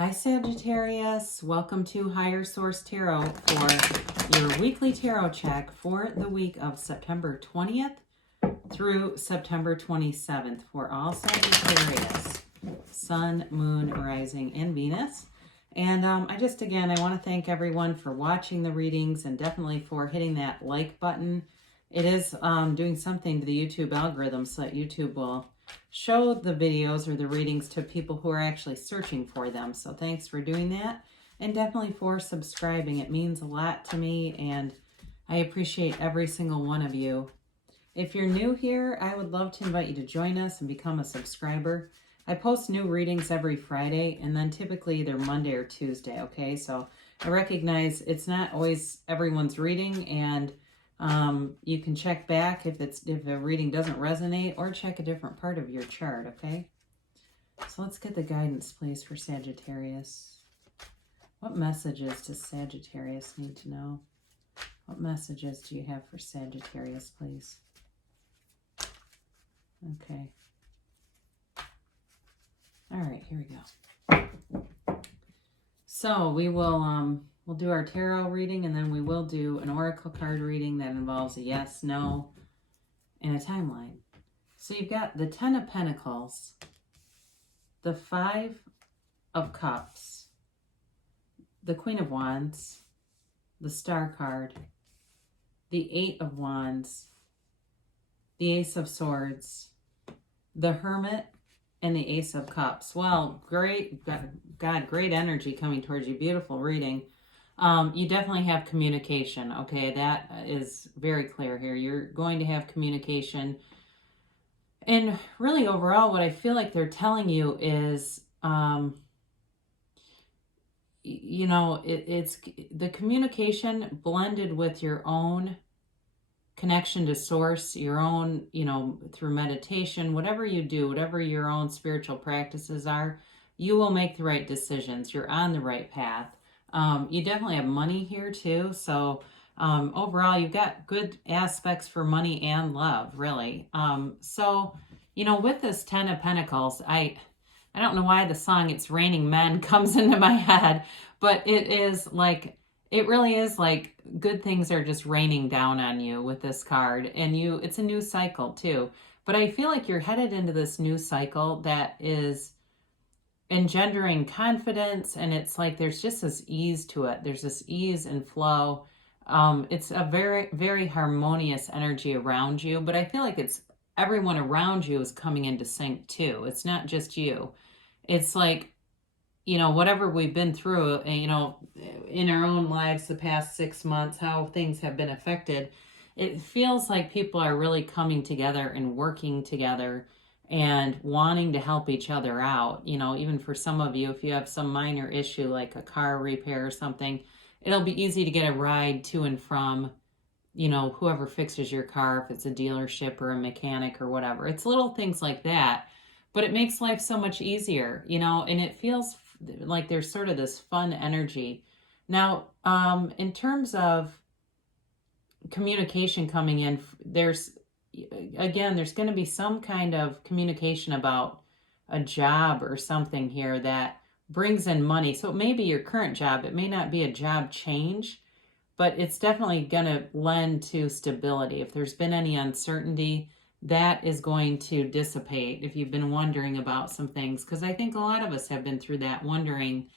Hi Sagittarius, welcome to Higher Source Tarot for your weekly tarot check for the week of September 20th through September 27th for all Sagittarius, Sun, Moon, Rising, and Venus. And I want to thank everyone for watching the readings and definitely for hitting that like button. It is doing something to the YouTube algorithm so that YouTube will show the videos or the readings to people who are actually searching for them. So thanks for doing that, and definitely for subscribing. It means a lot to me, and I appreciate every single one of you. If you're new here, I would love to invite you to join us and become a subscriber. I post new readings every Friday, and then typically either Monday or Tuesday, okay? So I recognize it's not always everyone's reading, and you can check back if a reading doesn't resonate, or check a different part of your chart, okay? So let's get the guidance, please, for Sagittarius. What messages does Sagittarius need to know? What messages do you have for Sagittarius, please? Okay. All right, here we go. So we will we'll do our tarot reading, and then we will do an oracle card reading that involves a yes, no, and a timeline. So you've got the 10 of Pentacles, the 5 of Cups, the Queen of Wands, the Star card, the 8 of Wands, the Ace of Swords, the Hermit, and the Ace of Cups. Well, great, God, great energy coming towards you. Beautiful reading. You definitely have communication, okay? That is very clear here. You're going to have communication. And really overall, what I feel like they're telling you is, it's the communication blended with your own connection to source, your own, through meditation, whatever you do, whatever your own spiritual practices are, you will make the right decisions. You're on the right path. You definitely have money here too. So overall, you've got good aspects for money and love, really. So, with this 10 of Pentacles, I don't know why the song It's Raining Men comes into my head, but it really is like good things are just raining down on you with this card. And it's a new cycle too. But I feel like you're headed into this new cycle that is engendering confidence, and it's like there's just this ease to it. There's this ease and flow. It's a very, very harmonious energy around you, but I feel like it's everyone around you is coming into sync too. It's not just you. It's like, whatever we've been through, in our own lives the past 6 months, how things have been affected, it feels like people are really coming together and working together and wanting to help each other out. Even for some of you, if you have some minor issue like a car repair or something, it'll be easy to get a ride to and from, whoever fixes your car, if it's a dealership or a mechanic or whatever. It's little things like that, but it makes life so much easier, and it feels like there's sort of this fun energy. Now, in terms of communication coming in, there's going to be some kind of communication about a job or something here that brings in money. So it may be your current job. It may not be a job change, but it's definitely going to lend to stability. If there's been any uncertainty, that is going to dissipate if you've been wondering about some things. Because I think a lot of us have been through that, wondering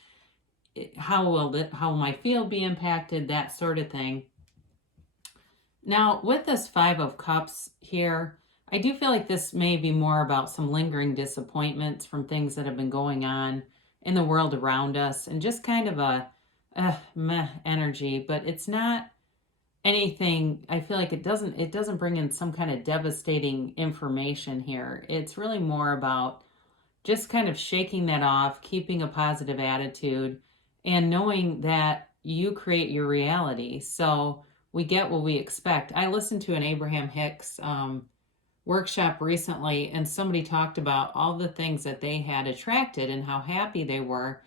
how will my field be impacted, that sort of thing. Now, with this 5 of Cups here, I do feel like this may be more about some lingering disappointments from things that have been going on in the world around us, and just kind of a meh energy, but it's not anything. I feel like it doesn't bring in some kind of devastating information here. It's really more about just kind of shaking that off, keeping a positive attitude, and knowing that you create your reality. So we get what we expect. I listened to an Abraham Hicks workshop recently, and somebody talked about all the things that they had attracted and how happy they were,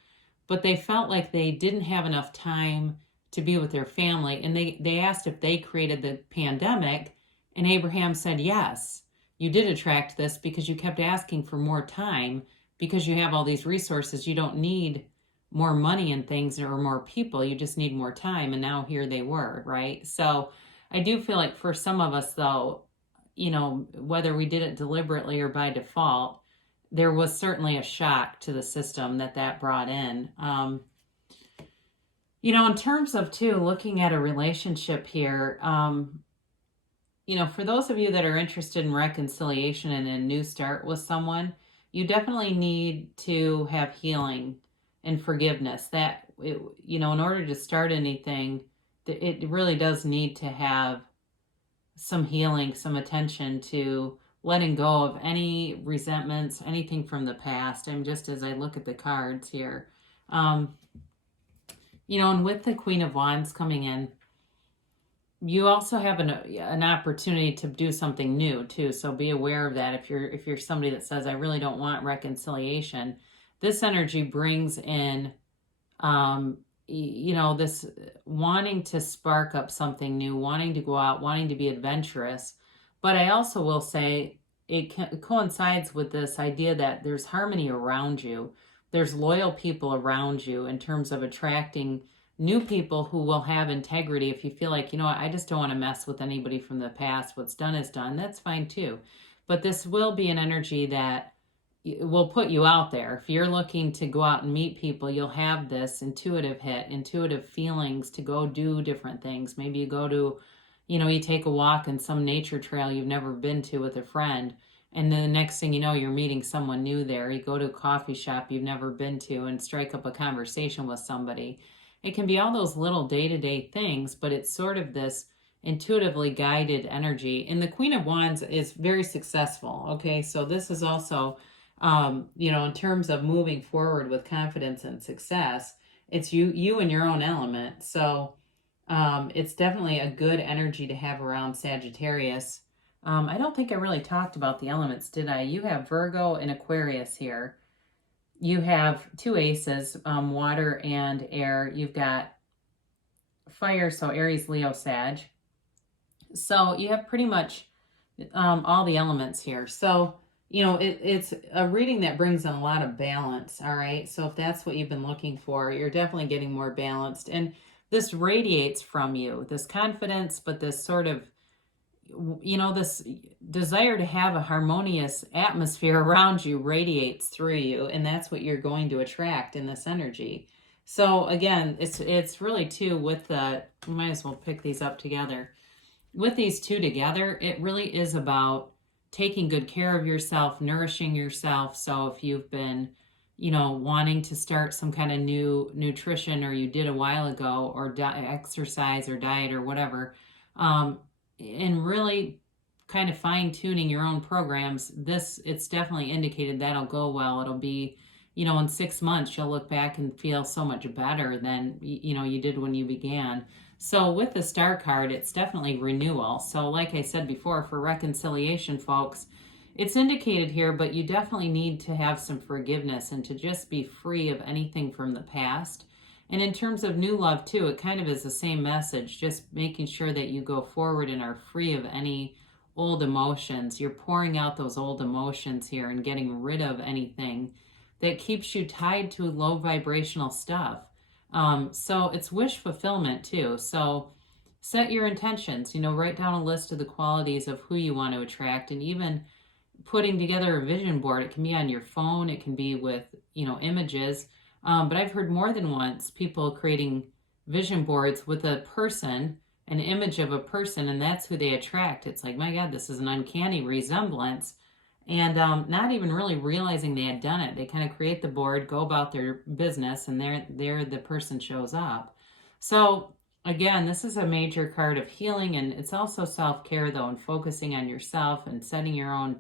but they felt like they didn't have enough time to be with their family. And they asked if they created the pandemic, and Abraham said, yes, you did attract this because you kept asking for more time, because you have all these resources. You don't need more money and things or more people. You just need more time. And now here they were, right? So I do feel like for some of us, though, whether we did it deliberately or by default, there was certainly a shock to the system that brought in. In terms of, too, looking at a relationship here, for those of you that are interested in reconciliation and a new start with someone, you definitely need to have healing and forgiveness. In order to start anything, it really does need to have some healing, some attention to letting go of any resentments, anything from the past. And just as I look at the cards here, and with the Queen of Wands coming in, you also have an opportunity to do something new too. So be aware of that. If you're somebody that says, I really don't want reconciliation, this energy brings in, this wanting to spark up something new, wanting to go out, wanting to be adventurous. But I also will say it coincides with this idea that there's harmony around you. There's loyal people around you in terms of attracting new people who will have integrity. If you feel like, I just don't want to mess with anybody from the past, what's done is done, that's fine too. But this will be an energy that will put you out there. If you're looking to go out and meet people, you'll have this intuitive feelings to go do different things. Maybe you go to, you take a walk in some nature trail you've never been to with a friend. And then the next thing you know, you're meeting someone new there. You go to a coffee shop you've never been to and strike up a conversation with somebody. It can be all those little day-to-day things, but it's sort of this intuitively guided energy. And the Queen of Wands is very successful. Okay, so this is also, in terms of moving forward with confidence and success, it's you in your own element. So it's definitely a good energy to have around Sagittarius. I don't think I really talked about the elements, did I? You have Virgo and Aquarius here. You have two aces, water and air. You've got fire, so Aries, Leo, Sag. So you have pretty much all the elements here. So, it's a reading that brings in a lot of balance, all right? So if that's what you've been looking for, you're definitely getting more balanced. And this radiates from you, this confidence, but this sort of, this desire to have a harmonious atmosphere around you radiates through you, and that's what you're going to attract in this energy. So again, it's really too with we might as well pick these up together. With these two together, it really is about taking good care of yourself, nourishing yourself. So if you've been, wanting to start some kind of new nutrition, or you did a while ago, or exercise or diet or whatever, and really kind of fine-tuning your own programs, it's definitely indicated that'll go well. It'll be, in 6 months, you'll look back and feel so much better than, you did when you began. So with the Star card, it's definitely renewal. So like I said before, for reconciliation, folks, it's indicated here, but you definitely need to have some forgiveness and to just be free of anything from the past. And in terms of new love, too, it kind of is the same message, just making sure that you go forward and are free of any old emotions. You're pouring out those old emotions here and getting rid of anything that keeps you tied to low vibrational stuff. So it's wish fulfillment, too. So set your intentions, write down a list of the qualities of who you want to attract, and even putting together a vision board. It can be on your phone. It can be with, images. But I've heard more than once people creating vision boards with a person, an image of a person, and that's who they attract. It's like, my God, this is an uncanny resemblance. And not even really realizing they had done it. They kind of create the board, go about their business, and there the person shows up. So again, this is a major card of healing, and it's also self-care, though, and focusing on yourself and setting your own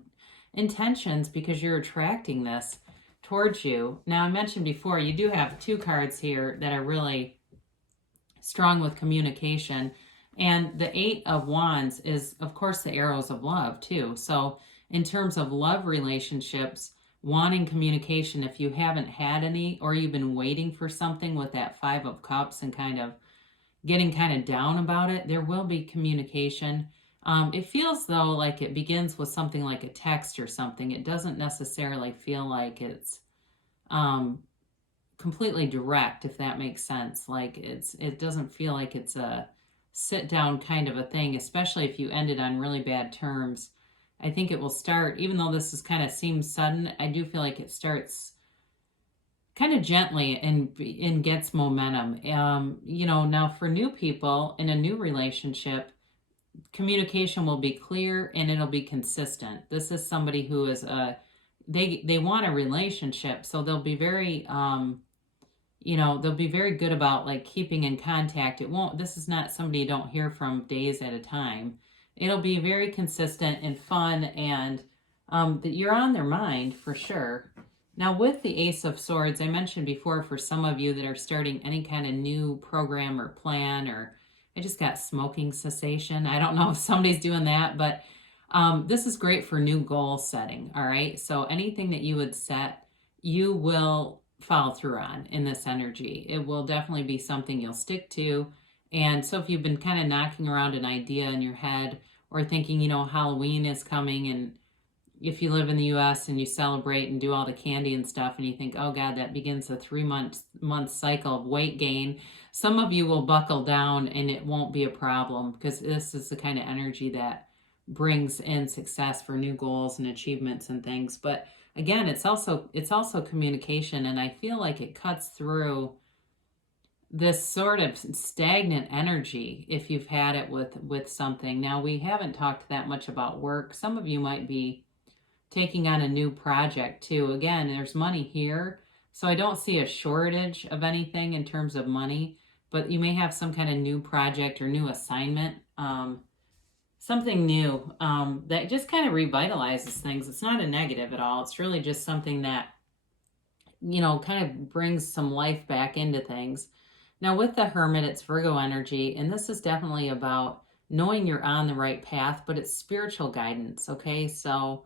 intentions, because you're attracting this towards you. Now, I mentioned before, you do have two cards here that are really strong with communication. And the Eight of Wands is, of course, the arrows of love, too. So in terms of love relationships, wanting communication, if you haven't had any, or you've been waiting for something with that Five of Cups and kind of getting kind of down about it, there will be communication. It feels, though, like it begins with something like a text or something. It doesn't necessarily feel like it's completely direct, if that makes sense. Like it doesn't feel like it's a sit down kind of a thing, especially if you ended on really bad terms. I think it will start, even though this is kind of seems sudden, I do feel like it starts kind of gently and gets momentum. Now for new people in a new relationship, communication will be clear and it'll be consistent. This is somebody who is they want a relationship, so they'll be very they'll be very good about like keeping in contact. This is not somebody you don't hear from days at a time. It'll be very consistent and fun, and that you're on their mind for sure. Now, with the Ace of Swords, I mentioned before, for some of you that are starting any kind of new program or plan, or I just got smoking cessation. I don't know if somebody's doing that, but this is great for new goal setting, all right? So anything that you would set, you will follow through on in this energy. It will definitely be something you'll stick to. And so if you've been kind of knocking around an idea in your head, or thinking, Halloween is coming, and if you live in the US and you celebrate and do all the candy and stuff, and you think, oh God, that begins a 3 month cycle of weight gain, some of you will buckle down and it won't be a problem, because this is the kind of energy that brings in success for new goals and achievements and things. But again, it's also communication, and I feel like it cuts through this sort of stagnant energy if you've had it with something. Now, we haven't talked that much about work. Some of you might be taking on a new project too. Again, there's money here, so I don't see a shortage of anything in terms of money, but you may have some kind of new project or new assignment, something new that just kind of revitalizes things. It's not a negative at all. It's really just something that, kind of brings some life back into things. Now, with the Hermit, it's Virgo energy, and this is definitely about knowing you're on the right path, but it's spiritual guidance, okay? So,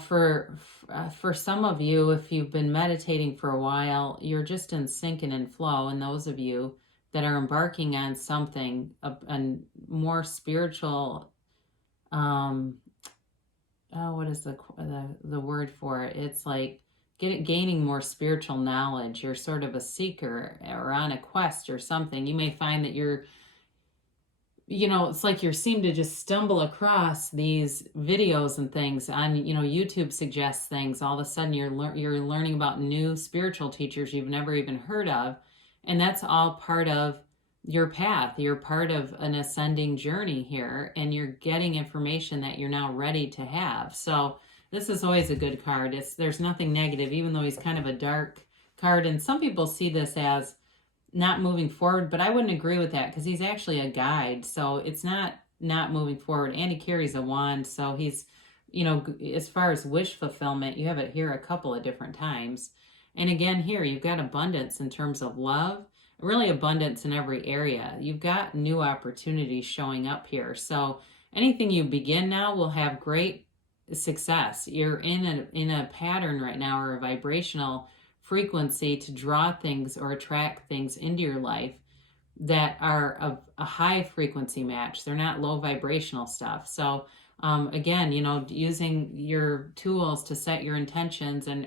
for some of you, if you've been meditating for a while, you're just in sync and in flow. And those of you that are embarking on something, a more spiritual, what is the word for it? It's like gaining more spiritual knowledge. You're sort of a seeker or on a quest or something. You may find that it's like you seem to just stumble across these videos and things on, YouTube suggests things. All of a sudden you're learning about new spiritual teachers you've never even heard of. And that's all part of your path. You're part of an ascending journey here, and you're getting information that you're now ready to have. So this is always a good card. There's nothing negative, even though he's kind of a dark card. And some people see this as not moving forward, but I wouldn't agree with that, because he's actually a guide. So it's not moving forward. And he carries a wand. So he's, as far as wish fulfillment, you have it here a couple of different times. And again, here you've got abundance in terms of love, really abundance in every area. You've got new opportunities showing up here. So anything you begin now will have great success. You're in a pattern right now, or a vibrational frequency, to draw things or attract things into your life that are a high frequency match. They're not low vibrational stuff. So again, using your tools to set your intentions, and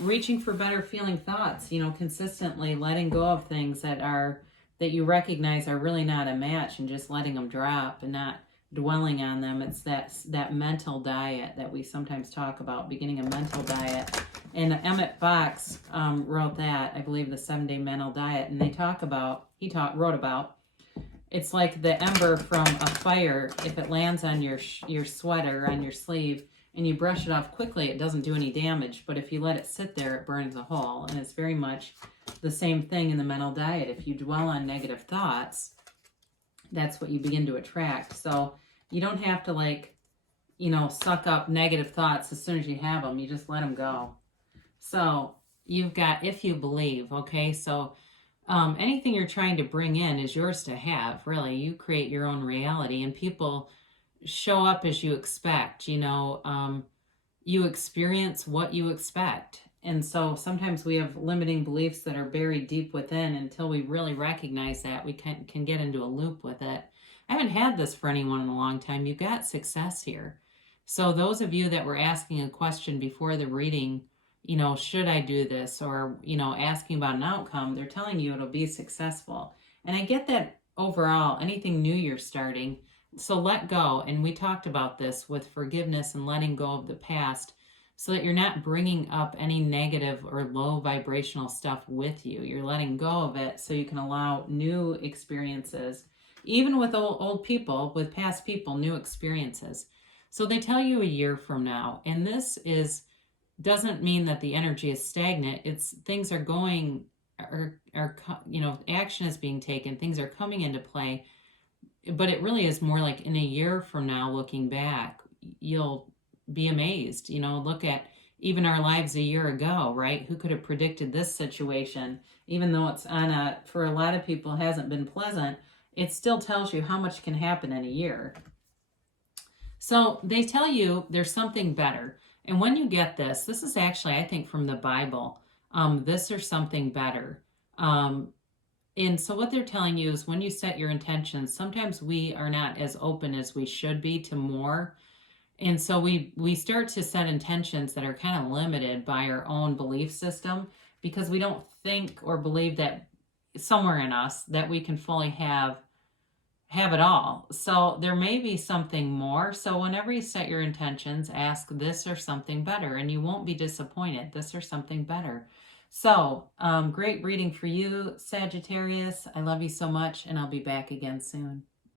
reaching for better feeling thoughts, consistently letting go of things that you recognize are really not a match, and just letting them drop and not dwelling on them. It's that mental diet that we sometimes talk about, beginning a mental diet. And Emmett Fox wrote that, I believe, the 7-Day Mental Diet. And wrote about, it's like the ember from a fire. If it lands on your sweater, on your sleeve, and you brush it off quickly, it doesn't do any damage. But if you let it sit there, it burns a hole. And it's very much the same thing in the mental diet. If you dwell on negative thoughts, that's what you begin to attract. So you don't have to suck up negative thoughts as soon as you have them. You just let them go. So you've got, if you believe, okay? So anything you're trying to bring in is yours to have, really. You create your own reality, and people show up as you expect. You experience what you expect. And so sometimes we have limiting beliefs that are buried deep within. Until we really recognize that, we can get into a loop with it. I haven't had this for anyone in a long time. You've got success here. So those of you that were asking a question before the reading, should I do this? Or, asking about an outcome, they're telling you it'll be successful. And I get that overall, anything new you're starting, so let go. And we talked about this with forgiveness and letting go of the past so that you're not bringing up any negative or low vibrational stuff with you. You're letting go of it so you can allow new experiences, even with old people, with past people, new experiences. So they tell you a year from now, and this doesn't mean that the energy is stagnant. It's things are going, action is being taken, things are coming into play. But it really is more like in a year from now, looking back, you'll be amazed. Look at even our lives a year ago, right? Who could have predicted this situation? Even though it's for a lot of people, hasn't been pleasant, it still tells you how much can happen in a year. So they tell you there's something better. And when you get this is actually, I think, from the Bible, this or something better. And so what they're telling you is when you set your intentions, sometimes we are not as open as we should be to more. And so we start to set intentions that are kind of limited by our own belief system because we don't think or believe that somewhere in us that we can fully have it all. So there may be something more. So whenever you set your intentions, ask this or something better, and you won't be disappointed. This or something better. So great reading for you, Sagittarius. I love you so much, and I'll be back again soon.